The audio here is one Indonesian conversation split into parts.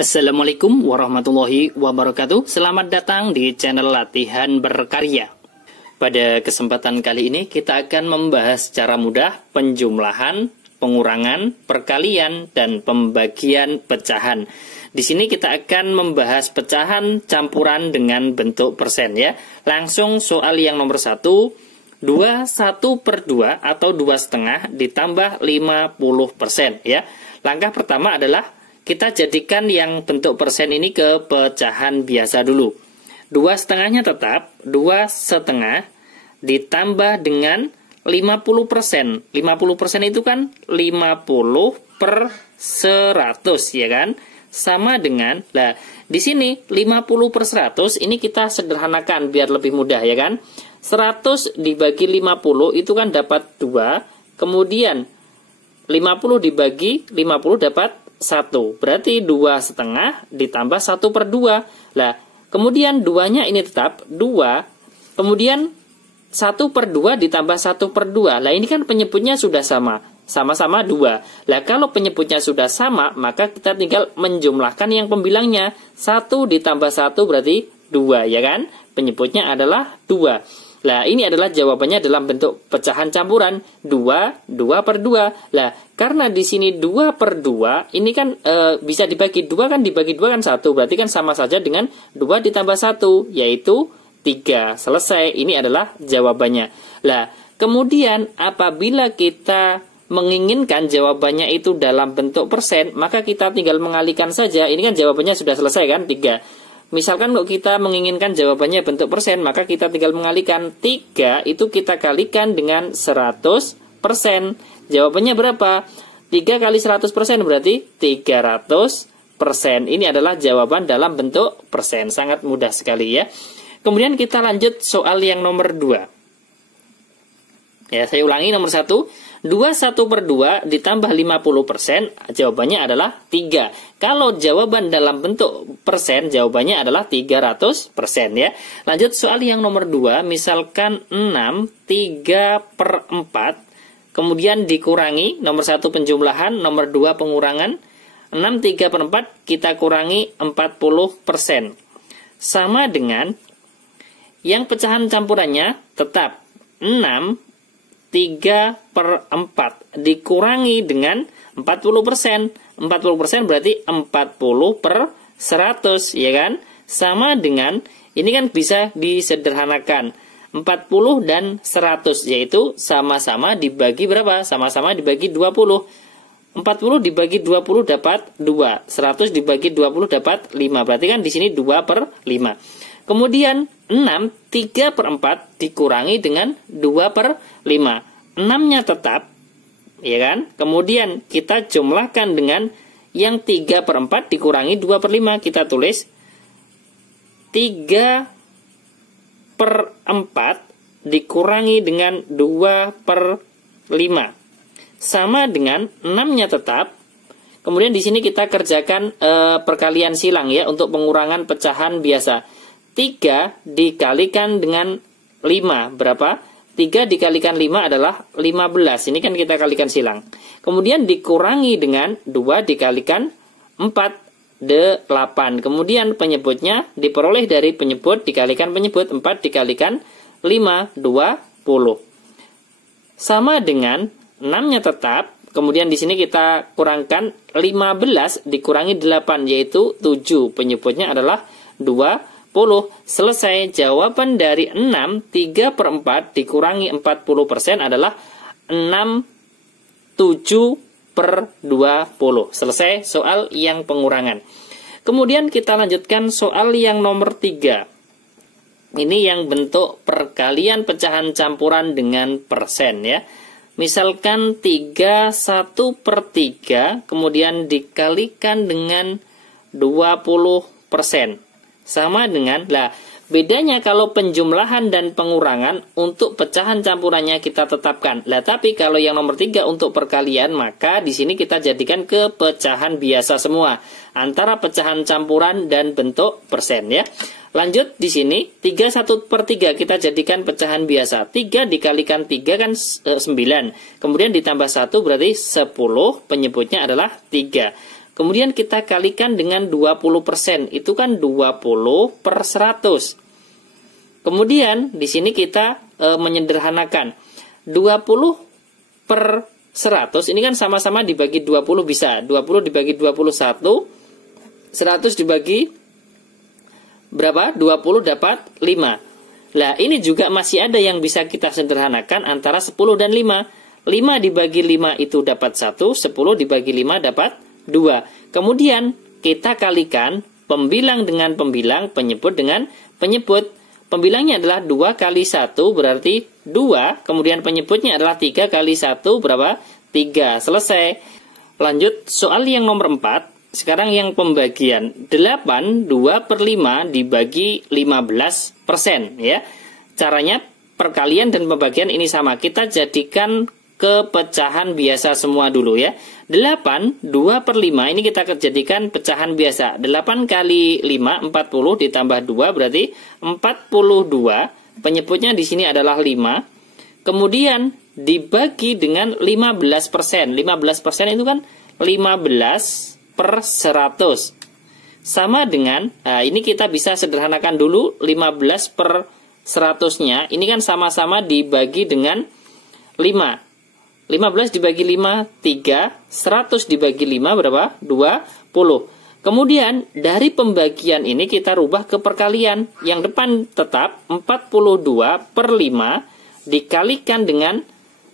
Assalamualaikum warahmatullahi wabarakatuh. Selamat datang di channel Latihan Berkarya. Pada kesempatan kali ini kita akan membahas secara mudah penjumlahan, pengurangan, perkalian, dan pembagian pecahan. Di sini kita akan membahas pecahan campuran dengan bentuk persen ya. Langsung soal yang nomor 1, 2 1/2 atau 2,5 ditambah 50% ya. Langkah pertama adalah kita jadikan yang bentuk persen ini ke pecahan biasa dulu. 2,5-nya tetap 2,5 ditambah dengan 50%. 50% itu kan 50 per 100 ya kan? Sama dengan, nah di sini 50 per 100 ini kita sederhanakan biar lebih mudah ya kan? 100 dibagi 50 itu kan dapat 2, kemudian 50 dibagi 50 dapat 1, berarti 2,5 ditambah 1/2. Lah, kemudian 2-nya ini tetap 2, kemudian 1/2 ditambah 1/2. Lah, ini kan penyebutnya sudah sama-sama 2. Lah, kalau penyebutnya sudah sama, maka kita tinggal menjumlahkan yang pembilangnya. 1 ditambah 1 berarti 2, ya kan? Penyebutnya adalah 2. Lah, ini adalah jawabannya dalam bentuk pecahan campuran 2/2. Lah, karena di sini 2/2, ini kan bisa dibagi 2 kan, dibagi 2 kan 1, berarti kan sama saja dengan 2 ditambah 1, yaitu 3. Selesai, ini adalah jawabannya. Lah, kemudian apabila kita menginginkan jawabannya itu dalam bentuk persen, maka kita tinggal mengalihkan saja. Ini kan jawabannya sudah selesai kan, 3. Misalkan kalau kita menginginkan jawabannya bentuk persen, maka kita tinggal mengalihkan 3 itu kita kalikan dengan 100%. Jawabannya berapa? 3 kali 100% berarti 300%. Ini adalah jawaban dalam bentuk persen. Sangat mudah sekali ya. Kemudian kita lanjut soal yang nomor 2. Ya, saya ulangi nomor 1. 2 1/2 ditambah 50%, jawabannya adalah 3. Kalau jawaban dalam bentuk persen, jawabannya adalah 300% ya. Lanjut soal yang nomor 2, misalkan 6 3/4, kemudian dikurangi, nomor 1 penjumlahan, nomor 2 pengurangan. 6 3/4 kita kurangi 40%. Sama dengan yang pecahan campurannya tetap 6 3/4 dikurangi dengan 40%. 40% berarti 40 per 100 ya kan? Sama dengan, ini kan bisa disederhanakan 40 dan 100, yaitu sama-sama dibagi berapa? Sama-sama dibagi 20. 40 dibagi 20 dapat 2, 100 dibagi 20 dapat 5, berarti kan di sini 2/5. Kemudian 6 3/4 dikurangi dengan 2/5. 6-nya tetap, ya kan? Kemudian kita jumlahkan dengan yang 3/4 dikurangi 2/5. Kita tulis 3/4 dikurangi dengan 2/5. Sama dengan 6-nya tetap. Kemudian di sini kita kerjakan perkalian silang ya untuk pengurangan pecahan biasa. 3 dikalikan dengan 5 berapa? 3 dikalikan 5 adalah 15. Ini kan kita kalikan silang. Kemudian dikurangi dengan 2 dikalikan 4, 8. Kemudian penyebutnya diperoleh dari penyebut dikalikan penyebut. 4 dikalikan 5, 20. Sama dengan 6-nya tetap. Kemudian di sini kita kurangkan 15 dikurangi 8, yaitu 7. Penyebutnya adalah 20. Selesai, jawaban dari 6 3/4 dikurangi 40% adalah 67/20. Selesai soal yang pengurangan. Kemudian kita lanjutkan soal yang nomor 3. Ini yang bentuk perkalian pecahan campuran dengan persen ya. Misalkan 3 1/3 kemudian dikalikan dengan 20%. Sama dengan, lah bedanya kalau penjumlahan dan pengurangan untuk pecahan campurannya kita tetapkan. Lah tapi kalau yang nomor 3 untuk perkalian, maka di sini kita jadikan ke pecahan biasa semua antara pecahan campuran dan bentuk persen ya. Lanjut di sini 3 1/3 kita jadikan pecahan biasa. 3 dikalikan 3 kan 9. Kemudian ditambah 1 berarti 10, penyebutnya adalah 3. Kemudian kita kalikan dengan 20%, itu kan 20/100. Kemudian di sini kita menyederhanakan. 20/100 ini kan sama-sama dibagi 20 bisa. 20 dibagi 21, 100 dibagi berapa? 20 dapat 5. Lah, ini juga masih ada yang bisa kita sederhanakan antara 10 dan 5. 5 dibagi 5 itu dapat 1, 10 dibagi 5 dapat 2. Kemudian kita kalikan pembilang dengan pembilang, penyebut dengan penyebut. Pembilangnya adalah 2 kali 1 berarti 2, kemudian penyebutnya adalah 3 kali 1 berapa? 3. Selesai. Lanjut soal yang nomor 4. Sekarang yang pembagian. 8, 2/5 dibagi 15%, ya. Caranya perkalian dan pembagian ini sama. Kita jadikan ke pecahan biasa semua dulu, ya. 8, 2/5 ini kita jadikan pecahan biasa. 8 kali 5, 40 ditambah 2 berarti 42. Penyebutnya di sini adalah 5. Kemudian dibagi dengan 15%. 15% itu kan 15/100. Sama dengan, ini kita bisa sederhanakan dulu 15/100-nya. Ini kan sama-sama dibagi dengan 5. 15 dibagi 5, 3. 100 dibagi 5 berapa? 20. Kemudian dari pembagian ini kita rubah ke perkalian. Yang depan tetap 42/5 dikalikan dengan,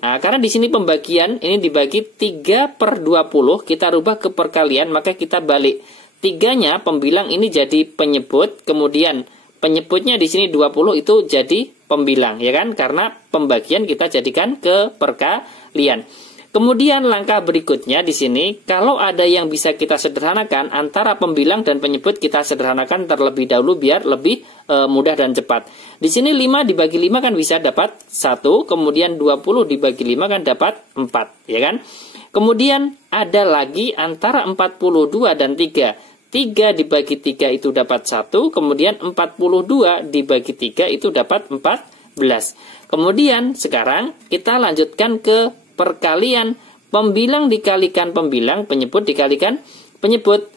karena di sini pembagian ini dibagi 3/20, kita rubah ke perkalian, maka kita balik. 3-nya pembilang ini jadi penyebut, kemudian penyebutnya di sini 20 itu jadi pembilang, ya kan? Karena pembagian kita jadikan ke perkalian. Kemudian langkah berikutnya di sini, kalau ada yang bisa kita sederhanakan antara pembilang dan penyebut, kita sederhanakan terlebih dahulu biar lebih mudah dan cepat. Di sini 5 dibagi 5 kan bisa dapat 1, kemudian 20 dibagi 5 kan dapat 4, ya kan? Kemudian ada lagi antara 42 dan 3. 3 dibagi 3 itu dapat 1, kemudian 42 dibagi 3 itu dapat 14. Kemudian sekarang kita lanjutkan ke perkalian. Pembilang dikalikan pembilang, penyebut dikalikan penyebut.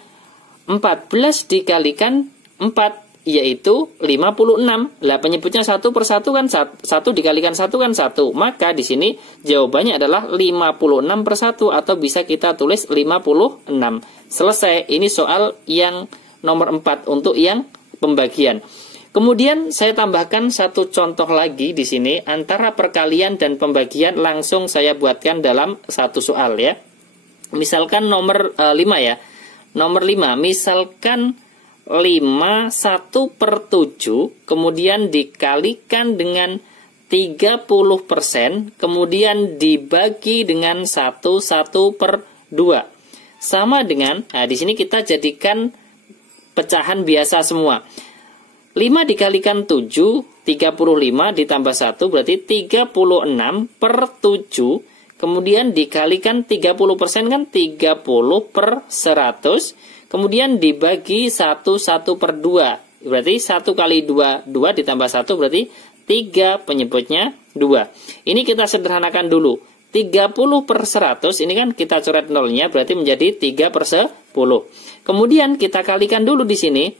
14 dikalikan 4 yaitu 56. Lah penyebutnya 1/1 kan 1 dikalikan 1 kan 1. Maka di sini jawabannya adalah 56/1 atau bisa kita tulis 56. Selesai. Ini soal yang nomor 4 untuk yang pembagian. Kemudian saya tambahkan satu contoh lagi di sini antara perkalian dan pembagian, langsung saya buatkan dalam satu soal, ya. Misalkan nomor 5, ya. Nomor 5, misalkan 5 1/7 kemudian dikalikan dengan 30%, kemudian dibagi dengan 1/2. Sama dengan, di sini kita jadikan pecahan biasa semua. 5 dikalikan 7, 35 ditambah 1 berarti 36/7. Kemudian dikalikan 30% kan 30/100. Kemudian dibagi 1/2. Berarti 1 kali 2, 2 ditambah 1 berarti 3, penyebutnya 2. Ini kita sederhanakan dulu. 30/100 ini kan kita coret nolnya berarti menjadi 3/10. Kemudian kita kalikan dulu di sini.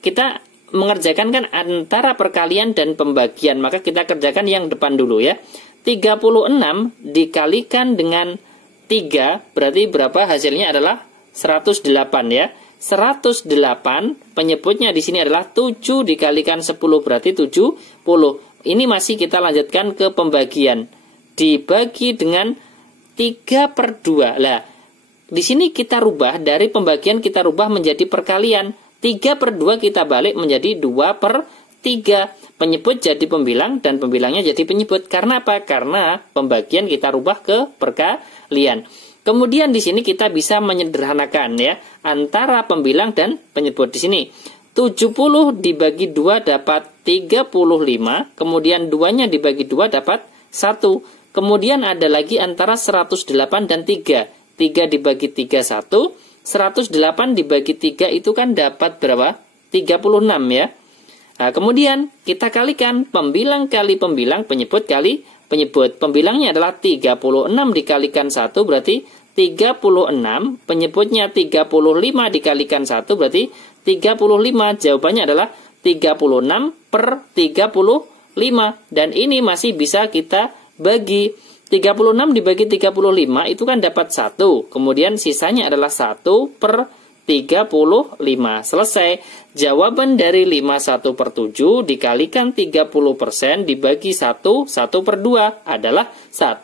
Kita mengerjakan kan antara perkalian dan pembagian, maka kita kerjakan yang depan dulu, ya. 36 dikalikan dengan 3 berarti berapa? Hasilnya adalah 108, ya. 108 penyebutnya di sini adalah 7 dikalikan 10 berarti 70. Ini masih kita lanjutkan ke pembagian. Dibagi dengan 3/2. Lah, di sini kita rubah dari pembagian, kita rubah menjadi perkalian. 3/2 kita balik menjadi 2/3. Penyebut jadi pembilang dan pembilangnya jadi penyebut. Karena apa? Karena pembagian kita rubah ke perkalian. Kemudian di sini kita bisa menyederhanakan, ya, antara pembilang dan penyebut. Di sini 70 dibagi 2 dapat 35, kemudian 2-nya dibagi 2 dapat 1. Kemudian ada lagi antara 108 dan 3. 3 dibagi 3 1. 108 dibagi 3 itu kan dapat berapa? 36, ya. Nah, kemudian kita kalikan pembilang kali pembilang, penyebut kali penyebut. Pembilangnya adalah 36 dikalikan 1 berarti 36, penyebutnya 35 dikalikan 1 berarti 35. Jawabannya adalah 36 per 35. Dan ini masih bisa kita bagi. 36 dibagi 35 itu kan dapat 1. Kemudian sisanya adalah 1 per 35. Selesai. Jawaban dari 51 per 7 dikalikan 30% dibagi 1 per 2 adalah 1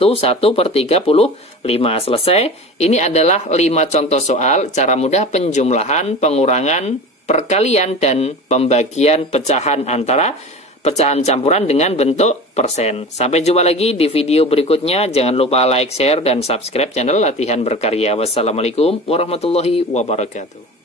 per 35. Selesai. Ini adalah 5 contoh soal cara mudah penjumlahan, pengurangan, perkalian, dan pembagian pecahan antara pecahan campuran dengan bentuk persen. Sampai jumpa lagi di video berikutnya. Jangan lupa like, share, dan subscribe channel Latihan Berkarya. Wassalamualaikum warahmatullahi wabarakatuh.